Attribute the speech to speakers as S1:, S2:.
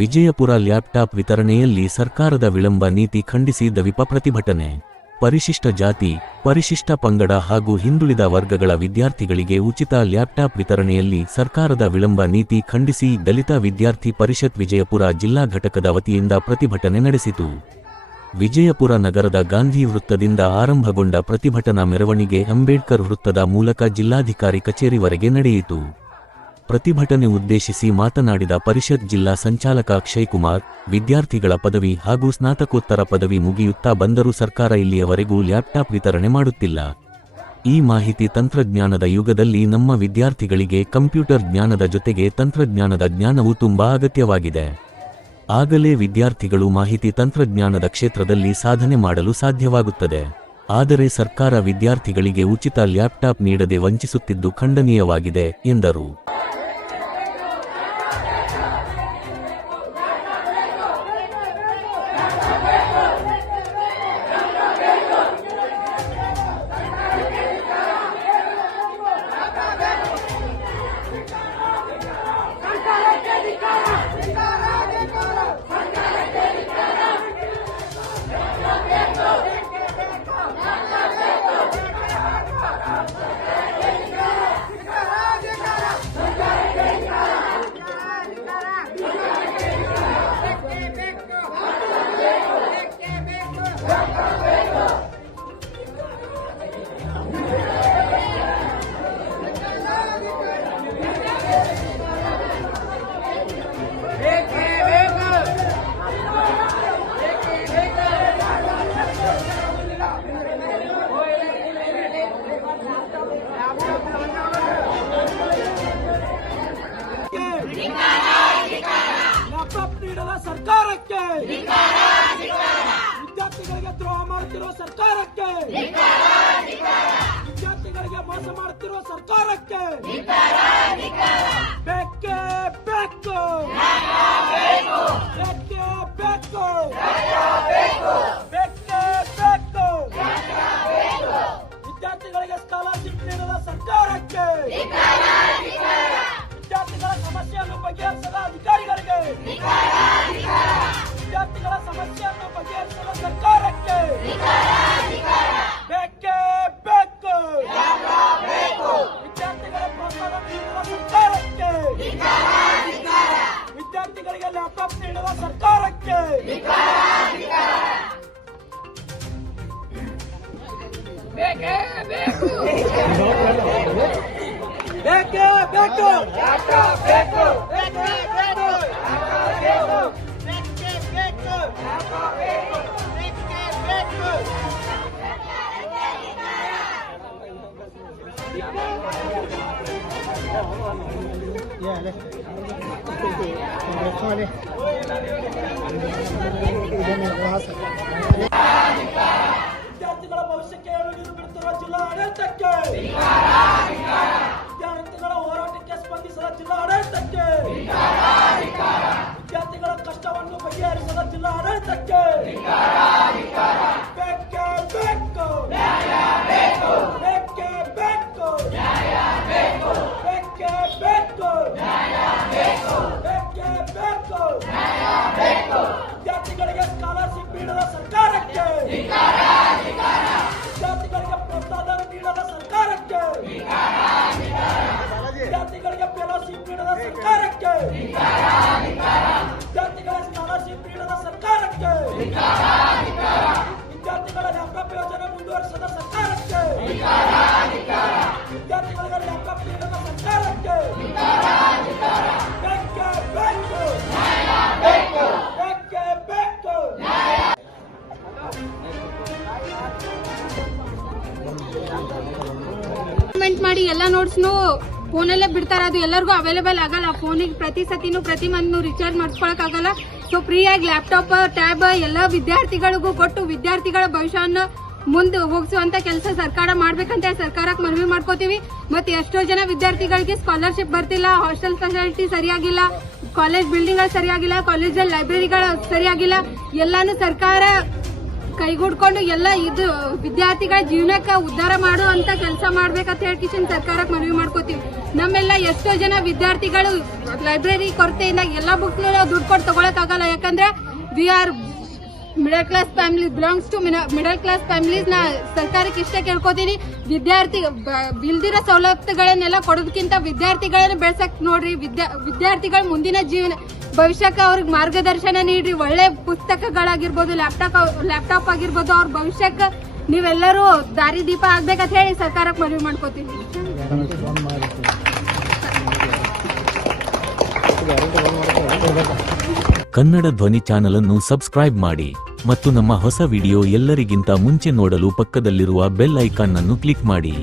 S1: Vijayapura laptop ವಿತರಣೆಯಲ್ಲಿ ಸರ್ಕಾರದ ವಿಳಂಬ ನೀತಿ ಖಂಡಿಸಿ ದವಿಪ ಪ್ರತಿಭಟನೆ. ಪರಿಶಿಷ್ಟ ಜಾತಿ, ಪರಿಶಿಷ್ಟ ಪಂಗಡ ಹಾಗೂ ಹಿಂದುಳಿದ ವರ್ಗಗಳ ವಿದ್ಯಾರ್ಥಿಗಳಿಗೆ ಉಚಿತ ಲ್ಯಾಪ್ಟಾಪ್ ವಿತರಣೆಯಲ್ಲಿ ಸರ್ಕಾರದ ವಿಳಂಬ ನೀತಿ ಖಂಡಿಸಿ ದಲಿತ ವಿದ್ಯಾರ್ಥಿ ಪರಿಷತ್ ವಿಜಯಪುರ ಜಿಲ್ಲಾ ಘಟಕದ ವತಿಯಿಂದ ಪ್ರತಿಭಟನೆ ನಡೆಸಿತು. ವಿಜಯಪುರ ನಗರದ ಗಾಂಧಿ ವೃತ್ತದಿಂದ ಆರಂಭಗೊಂಡ ಪ್ರತಿಭಟನಾ ಮೆರವಣಿಗೆ ಅಂಬೇಡ್ಕರ್ ವೃತ್ತದ ಮೂಲಕ ಜಿಲ್ಲಾಧಿಕಾರಿ ಕಚೇರಿವರೆಗೆ ನಡೆಯಿತು. ಪ್ರತಿಭಟನೆ ಉದ್ದೇಶಿಸಿ ಮಾತನಾಡಿದ ಪರಿಷತ್ ಜಿಲ್ಲಾ ಸಂಚಾಲಕ ಅಕ್ಷಯ್ ಕುಮಾರ್ ವಿದ್ಯಾರ್ಥಿಗಳ ಪದವಿ ಹಾಗೂ ಸ್ನಾತಕೋತ್ತರ ಪದವಿ ಮುಗಿಯುತ್ತಾ ಬಂದರೂ ಸರ್ಕಾರ ಇಲ್ಲಿಯವರೆಗೂ ಲ್ಯಾಪ್ಟಾಪ್ ವಿತರಣೆ ಮಾಡುತ್ತಿಲ್ಲ. ಈ ಮಾಹಿತಿ ತಂತ್ರಜ್ಞಾನದ ಯುಗದಲ್ಲಿ ನಮ್ಮ ವಿದ್ಯಾರ್ಥಿಗಳಿಗೆ ಕಂಪ್ಯೂಟರ್ ಜ್ಞಾನದ ಜೊತೆಗೆ ತಂತ್ರಜ್ಞಾನದ ಜ್ಞಾನವು ತುಂಬಾ ಅಗತ್ಯವಾಗಿದೆ. ಆಗಲೇ ವಿದ್ಯಾರ್ಥಿಗಳು ಮಾಹಿತಿ ತಂತ್ರಜ್ಞಾನದ ಕ್ಷೇತ್ರದಲ್ಲಿ ಸಾಧನೆ ಮಾಡಲು ಸಾಧ್ಯವಾಗುತ್ತದೆ. ಆದರೆ ಸರ್ಕಾರ ವಿದ್ಯಾರ್ಥಿಗಳಿಗೆ ಉಚಿತ ಲ್ಯಾಪ್ಟಾಪ್ ನೀಡದೆ ವಂಚಿಸುತ್ತಿದ್ದು ಖಂಡನೀಯವಾಗಿದೆ, ಎಂದರು.
S2: ಸರ್ಕಾರಕ್ಕೆ. ವಿದ್ಯಾರ್ಥಿಗಳಿಗೆ ದ್ರೋಹ ಮಾಡುತ್ತಿರುವ ಸರ್ಕಾರಕ್ಕೆ. ವಿದ್ಯಾರ್ಥಿಗಳಿಗೆ ಮೋಸ ಮಾಡುತ್ತಿರುವ ಸರ್ಕಾರಕ್ಕೆ. ಬೇಕೇ ಬೇಕು. ಬೇಕೇ ಬೇಕು. ಬೇಕೇ ಬೇಕು. ವಿದ್ಯಾರ್ಥಿಗಳಿಗೆ ಸ್ಕಾಲರ್ಶಿಪ್ ನೀಡದ ಸರ್ಕಾರಕ್ಕೆ. ವಿದ್ಯಾರ್ಥಿಗಳ ಸಮಸ್ಯೆಯನ್ನು ಬಗೆಹರಿಸದ ಅಧಿಕಾರಿಗಳಿಗೆ. ವಿದ್ಯಾರ್ಥಿಗಳ ಸಮಸ್ಯೆಯನ್ನು ಬಗೆಹರಿಸಲು ಸರ್ಕಾರಕ್ಕೆ ಬೇಕೇ ಬೇಕು ವಿದ್ಯಾರ್ಥಿಗಳ ಪ್ರೋತ್ಸಾಹ ನೀಡದ ಸರ್ಕಾರಕ್ಕೆ ವಿದ್ಯಾರ್ಥಿಗಳಿಗೆ ಲ್ಯಾಪ್ಟಾಪ್ ನೀಡುವ ಸರ್ಕಾರಕ್ಕೆ ಬೇಕೇ ಬೇಕು ಬೇಕು ಬೇಕು ಬೇಕೇ ಬೇಕು ಲ್ಯಾಪ್ಟಾಪ್ ಬೇಕು ಬೇಕೇ ಬೇಕು ವಿದ್ಯಾರ್ಥಿಗಳ ವಿದ್ಯಾರ್ಥಿಗಳ
S3: ಮಾಡಿ ಎಲ್ಲ ನೋಟ್ಸ್ನು ಫೋನಲ್ಲೇ ಬಿಡ್ತಾರೆ. ಅದು ಎಲ್ಲರಿಗೂ ಅವೈಲೇಬಲ್ ಆಗಲ್ಲ. ಫೋನಿಗೆ ಪ್ರತಿ ಸತಿನೂ ಪ್ರತಿ ರಿಚಾರ್ಜ್ ಮಾಡ್ಕೊಳಕ್ ಆಗಲ್ಲ. ಸೊ ಫ್ರೀಯಾಗಿ ಲ್ಯಾಪ್ಟಾಪ್, ಟ್ಯಾಬ್ ಎಲ್ಲ ವಿದ್ಯಾರ್ಥಿಗಳಿಗೂ ಕೊಟ್ಟು ವಿದ್ಯಾರ್ಥಿಗಳ ಭವಿಷ್ಯವನ್ನು ಮುಂದೆ ಹೋಗಿಸುವಂತ ಕೆಲಸ ಸರ್ಕಾರ ಮಾಡ್ಬೇಕಂತ ಸರ್ಕಾರಕ್ಕೆ ಮನವಿ ಮಾಡ್ಕೋತೀವಿ. ಮತ್ತೆ ಎಷ್ಟೋ ಜನ ವಿದ್ಯಾರ್ಥಿಗಳಿಗೆ ಸ್ಕಾಲರ್ಶಿಪ್ ಬರ್ತಿಲ್ಲ ಹಾಸ್ಟೆಲ್ ಫೆಸಿಲಿಟಿ ಸರಿಯಾಗಿಲ್ಲ ಕಾಲೇಜ್ ಬಿಲ್ಡಿಂಗ್ ಸರಿಯಾಗಿಲ್ಲ ಕಾಲೇಜಲ್ಲಿ ಲೈಬ್ರರಿಗಳು ಸರಿಯಾಗಿಲ್ಲ. ಎಲ್ಲಾನು ಸರ್ಕಾರ ಕೈಗೂಡ್ಕೊಂಡು ಎಲ್ಲ ಇದು ವಿದ್ಯಾರ್ಥಿಗಳ ಜೀವನಕ್ಕೆ ಉದ್ಧಾರ ಮಾಡು ಅಂತ ಕೆಲಸ ಮಾಡ್ಬೇಕಂತ ಹೇಳಿ ಕಿಶನ್ ಸರ್ಕಾರಕ್ಕೆ ಮನವಿ ಮಾಡ್ಕೋತೀವಿ. ನಮ್ಮೆಲ್ಲ ಎಷ್ಟೋ ಜನ ವಿದ್ಯಾರ್ಥಿಗಳು ಲೈಬ್ರರಿ ಕೊರತೆಯಿಂದ ಎಲ್ಲ ಬುಕ್ ದುಡ್ಡು ಕೊಟ್ಟು ತಗೊಳಕ್ಕಾಗಲ್ಲ. ಯಾಕಂದ್ರೆ we are middle class family belongs to middle class families ನಾ ಸರ್ಕಾರಕ್ಕೆ ಇಷ್ಟೇ ಕೇಳ್ಕೊತೀನಿ. ವಿದ್ಯಾರ್ಥಿ ಇಲ್ದಿರೋ ಸವಲತ್ತುಗಳನ್ನೆಲ್ಲ ಕೊಡೋದಕ್ಕಿಂತ ವಿದ್ಯಾರ್ಥಿಗಳನ್ನ ಬೆಳ್ಸಕ್ ನೋಡ್ರಿ. ವಿದ್ಯಾ, ವಿದ್ಯಾರ್ಥಿಗಳ ಮುಂದಿನ ಜೀವನ ಭವಿಷ್ಯಕ್ಕೆ ಅವ್ರಿಗೆ ಮಾರ್ಗದರ್ಶನ ನೀಡ್ರಿ, ಒಳ್ಳೆ ಪುಸ್ತಕಗಳಾಗಿರ್ಬೋದು ಲ್ಯಾಪ್ಟಾಪ್ ಲ್ಯಾಪ್ಟಾಪ್ ಆಗಿರ್ಬೋದು, ಅವ್ರ ಭವಿಷ್ಯಕ್ಕೆ ನೀವೆಲ್ಲರೂ ದಾರಿದೀಪ ಆಗ್ಬೇಕಂತ ಹೇಳಿ ಸರ್ಕಾರಕ್ಕೆ ಮನವಿ ಮಾಡ್ಕೋತೀನಿ.
S1: ಕನ್ನಡ ಧ್ವನಿ ಚಾನಲ್ ಅನ್ನು ಸಬ್ಸ್ಕ್ರೈಬ್ ಮಾಡಿ ಮತ್ತು ನಮ್ಮ ಹೊಸ ವಿಡಿಯೋ ಎಲ್ಲರಿಗಿಂತ ಮುಂಚೆ ನೋಡಲು ಪಕ್ಕದಲ್ಲಿರುವ ಬೆಲ್ ಐಕಾನ್ ಅನ್ನು ಕ್ಲಿಕ್ ಮಾಡಿ.